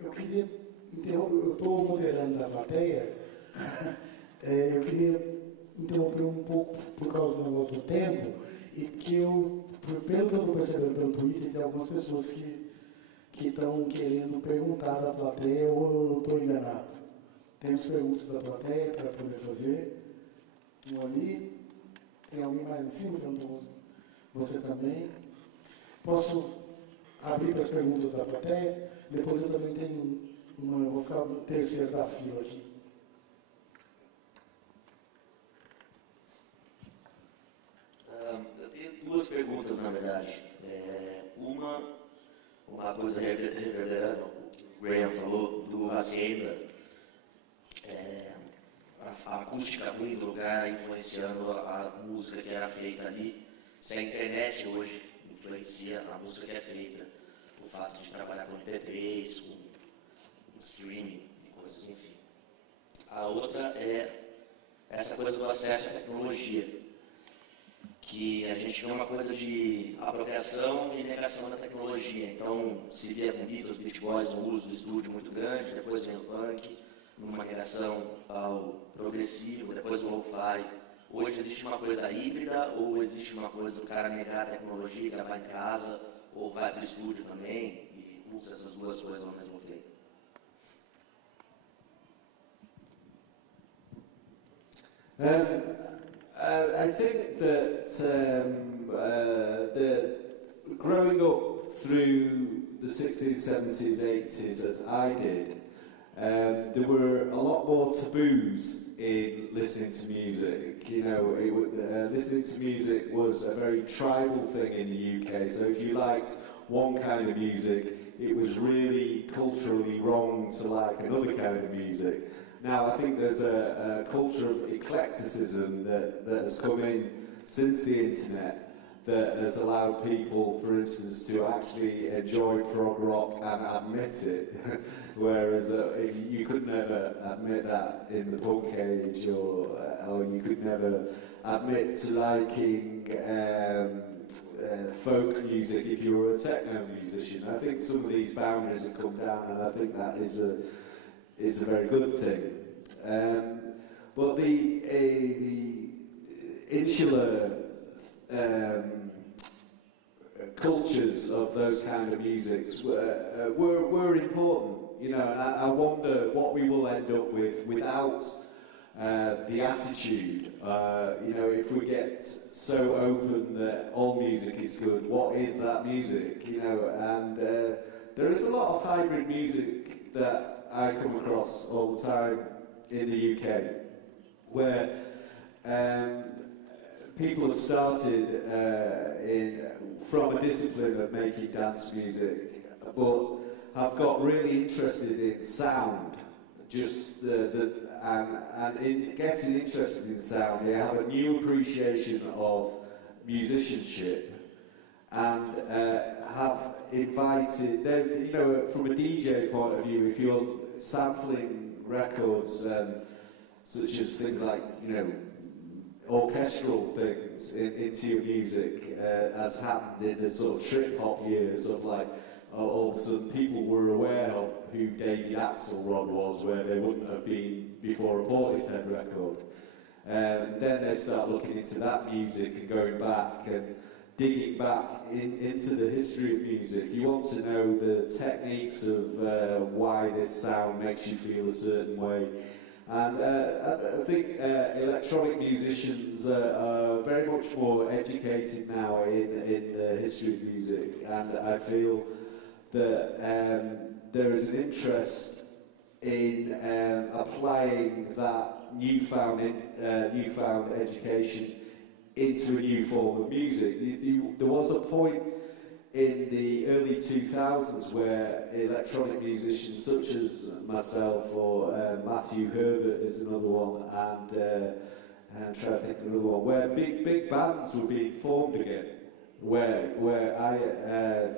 Eu queria interromper, eu estou moderando a plateia, eu queria interromper um pouco por causa do negócio do tempo, e que pelo que eu estou percebendo pelo Twitter, tem algumas pessoas que estão querendo perguntar da plateia, ou eu estou enganado. Temos perguntas da plateia para poder fazer. Um ali. Tem alguém mais em cima? Você também. Posso abrir para as perguntas da plateia? Depois eu também tenho uma. Eu vou ficar no terceiro da fila aqui. Eu tenho duas perguntas, na verdade. Uma coisa reverberando, o Graham falou do Hacienda, a acústica ruim do lugar influenciando a música que era feita ali. Se a internet hoje influencia a música que é feita, o fato de trabalhar com MP3, com streaming e coisas, enfim. A outra é essa coisa do acesso à tecnologia, que a gente vê uma coisa de apropriação e negação da tecnologia. Então, se via com Beatles, Beach Boys, um uso do estúdio muito grande, depois vem o punk, numa negação ao progressivo, depois o lo-fi. Hoje existe uma coisa híbrida, ou existe uma coisa do cara negar a tecnologia e gravar em casa, ou vai para o estúdio também e usa essas duas coisas ao mesmo tempo. I think that growing up through the 60s, 70s, 80s, as I did, there were a lot more taboos in listening to music. You know, listening to music was a very tribal thing in the UK. So if you liked one kind of music, it was really culturally wrong to like another kind of music. Now, I think there's a culture of eclecticism that has come in since the internet that has allowed people, for instance, to actually enjoy prog rock and admit it, whereas you could never admit that in the punk age, or you could never admit to liking folk music if you were a techno musician. I think some of these boundaries have come down, and I think that is a very good thing. But the insular cultures of those kind of musics were important, you know, and I wonder what we will end up with without the attitude. You know, if we get so open that all music is good, what is that music, you know? And there is a lot of hybrid music that I come across all the time in the UK, where people have started from a discipline of making dance music, but have got really interested in sound. Just and in getting interested in sound, they have a new appreciation of musicianship, and have invited, you know, from a DJ point of view, if you're sampling records, such as things like, you know, orchestral things into your music, as happened in the sort of trip-hop years of like, all of a sudden people were aware of who David Axelrod was, where they wouldn't have been before a Portishead record. And then they start looking into that music and going back and digging back into the history of music. You want to know the techniques of why this sound makes you feel a certain way. And I think electronic musicians are very much more educated now in the history of music, and I feel that there is an interest in applying that newfound education into a new form of music. There was a point in the early 2000s where electronic musicians such as myself, or Matthew Herbert is another one, and I'm trying to think of another one, where big bands were being formed again, where I,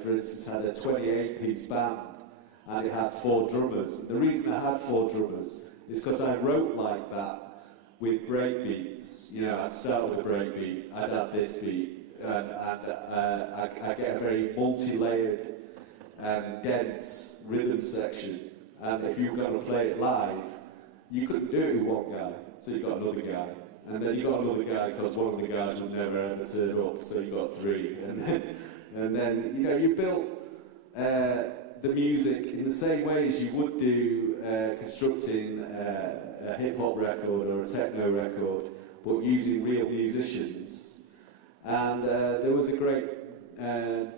for instance, had a 28-piece band and it had 4 drummers. The reason I had 4 drummers is because I wrote like that with breakbeats. You know, I'd start with a breakbeat, I'd add this beat, and I get a very multi-layered and dense rhythm section, and if you were going to play it live, you couldn't do it with one guy, so you got another guy, and then you got another guy because one of the guys would never ever turn up, so you got three, and then you know, you built the music in the same way as you would do constructing a hip-hop record or a techno record, but using real musicians. And there was a great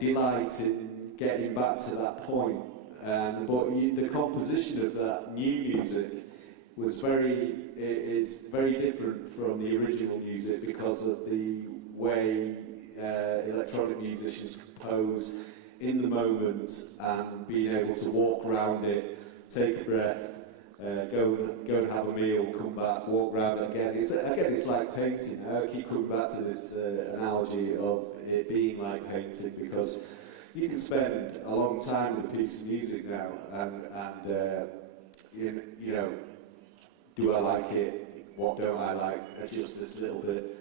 delight in getting back to that point. But the composition of that new music was is very different from the original music because of the way electronic musicians compose in the moment and being able to walk around it, take a breath, go and have a meal, come back, walk around it again. It's like painting. I keep coming back to this analogy of it being like painting because you can spend a long time with a piece of music now and you know, do I like it? What don't I like? Adjust this little bit.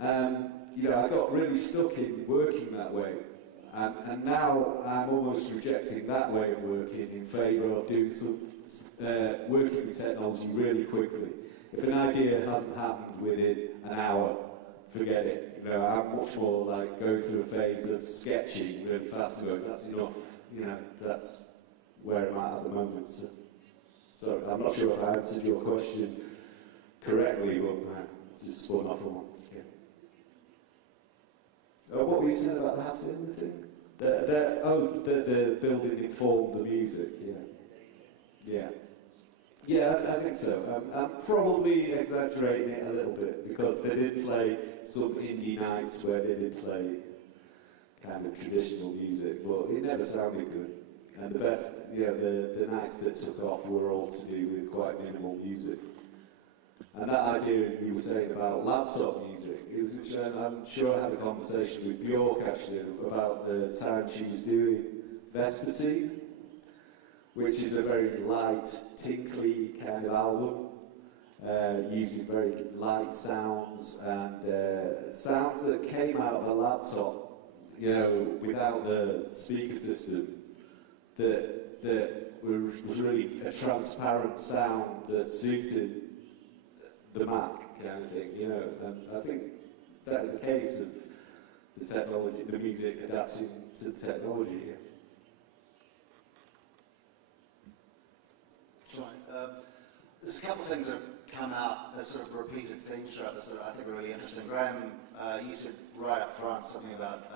You know, I got really stuck in working that way. And now I'm almost rejecting that way of working in favour of doing some working with technology really quickly. If an idea hasn't happened within an hour, forget it. You know, I'm much more like going through a phase of sketching really fast and going, that's enough. You know, that's where I'm at the moment. So I'm not sure if I answered your question correctly, but just spun off on one. What were you saying about the Hassel thing? The building informed the music, Yeah, I think so. I'm probably exaggerating it a little bit because they did play some indie nights where they did play kind of traditional music, but it never sounded good. And the best, the nights that took off were all to do with quite minimal music. And that idea you were saying about laptop music, I'm sure I had a conversation with Bjork actually about the time she was doing Vespertine, which is a very light, tinkly kind of album, using very light sounds and sounds that came out of a laptop, without the speaker system, that was really a transparent sound that suited the Mac kind of thing, and I think that is the case of the technology, the music adapting to the technology. There's a couple of things that have come out as sort of repeated themes throughout this that I think are really interesting. Graham, you said right up front something about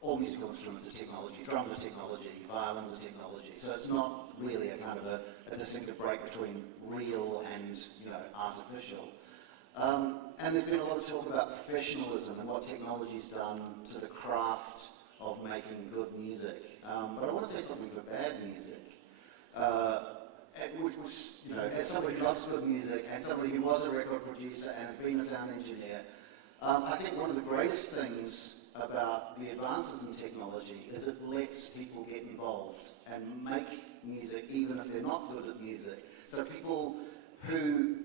all musical instruments are technology, drums are technology, violins are technology. So it's not really a kind of a distinctive break between real and artificial. And there's been a lot of talk about professionalism and what technology's done to the craft of making good music. But I want to say something for bad music. As somebody who loves good music and somebody who was a record producer and has been a sound engineer, I think one of the greatest things about the advances in technology is it lets people get involved and make music even if they're not good at music. So people who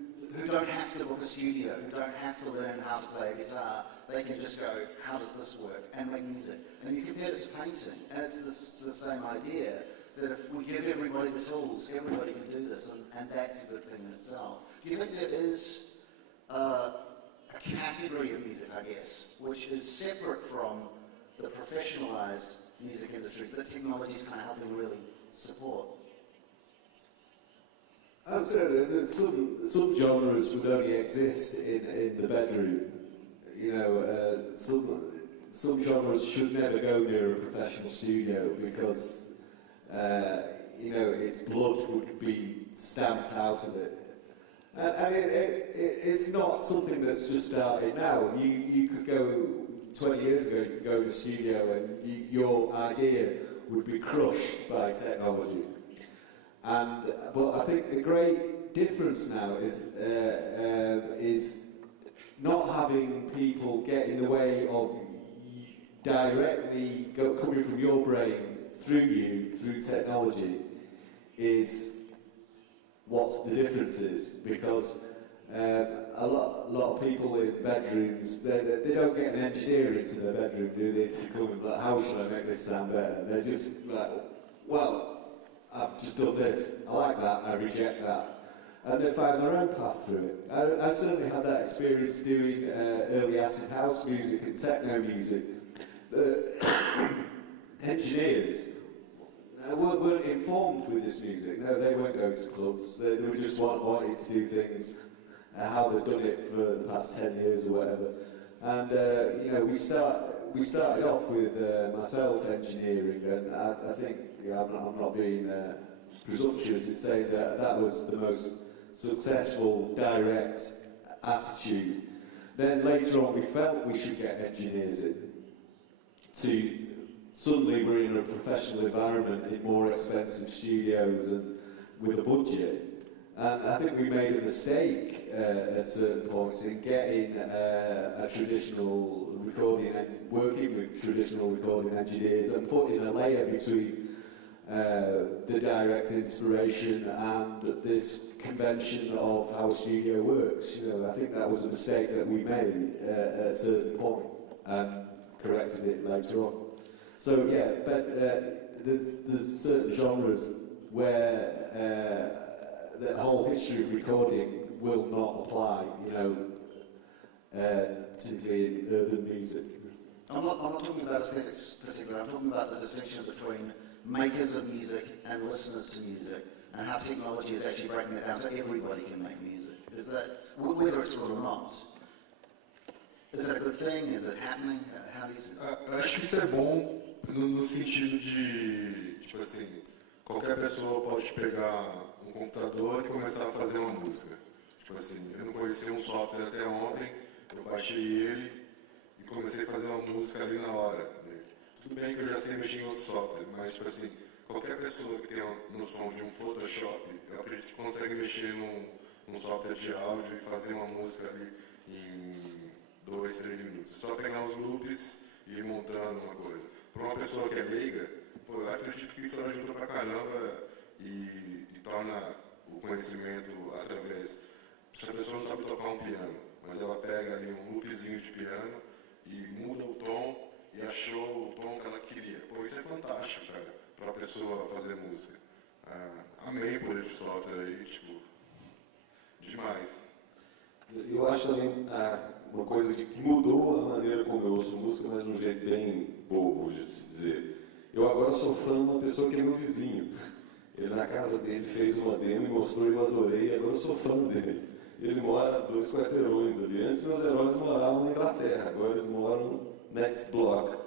don't have to book a studio, who don't have to learn how to play a guitar, they can just go, how does this work, and make music. And you compare it to painting, and it's the same idea, that if we give everybody the tools, everybody can do this, and that's a good thing in itself. Do you think there is a category of music, I guess, which is separate from the professionalized music industries that technology is kind of helping really support? I'd say that some genres would only exist in the bedroom. Some genres should never go near a professional studio because its blood would be stamped out of it. And it's not something that's just started now. You could go 20 years ago. You could go to the studio and your idea would be crushed by technology. But I think the great difference now is not having people get in the way of directly coming from your brain through technology is what the difference is, because a lot of people in bedrooms, they don't get an engineer into their bedroom, do they, to come and like, how should I make this sound better? They're just like, well, I've just done this, I like that, I reject that. And they find their own path through it. I certainly had that experience doing early acid house music and techno music. Engineers weren't informed with this music. No, they weren't going to clubs. They were just wanting to do things how they've done it for the past 10 years or whatever. And you know, we started off with myself engineering, and I think I'm not being presumptuous in saying that was the most successful direct attitude. Then later on, we felt we should get engineers in. Suddenly we're in a professional environment in more expensive studios and with a budget. And I think we made a mistake at certain points in getting a traditional recording and working with traditional recording engineers and putting a layer between the direct inspiration and this convention of how a studio works. You know, I think that was a mistake that we made at a certain point and corrected it later on. So yeah, but there's certain genres where the whole history of recording will not apply, you know, particularly in urban music. I'm not talking about aesthetics particularly, I'm talking about the distinction between makers of music and listeners to music, and how technology is actually breaking that down so everybody can make music. Is that, whether it's good or not, is that a good thing? Is it happening? How do you see it? Acho que isso é bom no sentido de, tipo assim, qualquer pessoa pode pegar computador e começar a fazer uma música. Tipo assim, eu não conhecia um software até ontem, eu baixei ele e comecei a fazer uma música ali na hora. Né? Tudo bem que eu já sei mexer em outro software, mas tipo assim, qualquer pessoa que tenha noção de um Photoshop, eu acredito que consegue mexer num software de áudio e fazer uma música ali em 2, 3 minutos. Só pegar os loops e ir montando uma coisa. Para uma pessoa que é leiga, pô, eu acredito que isso ajuda pra caramba e torna o conhecimento através... Se a pessoa não sabe tocar um piano, mas ela pega ali um loopzinho de piano e muda o tom e achou o tom que ela queria. Pô, isso é fantástico, cara, para a pessoa fazer música. Amei por esse software aí, tipo, demais. Eu acho também uma coisa que mudou a maneira como eu ouço música, mas de um jeito bem bobo de se dizer. Eu agora sou fã de uma pessoa que é meu vizinho. Ele na casa dele fez uma demo e mostrou e eu adorei, e agora eu sou fã dele. Ele mora a 2 quarteirões ali. Antes meus heróis moravam na Inglaterra, agora eles moram next block.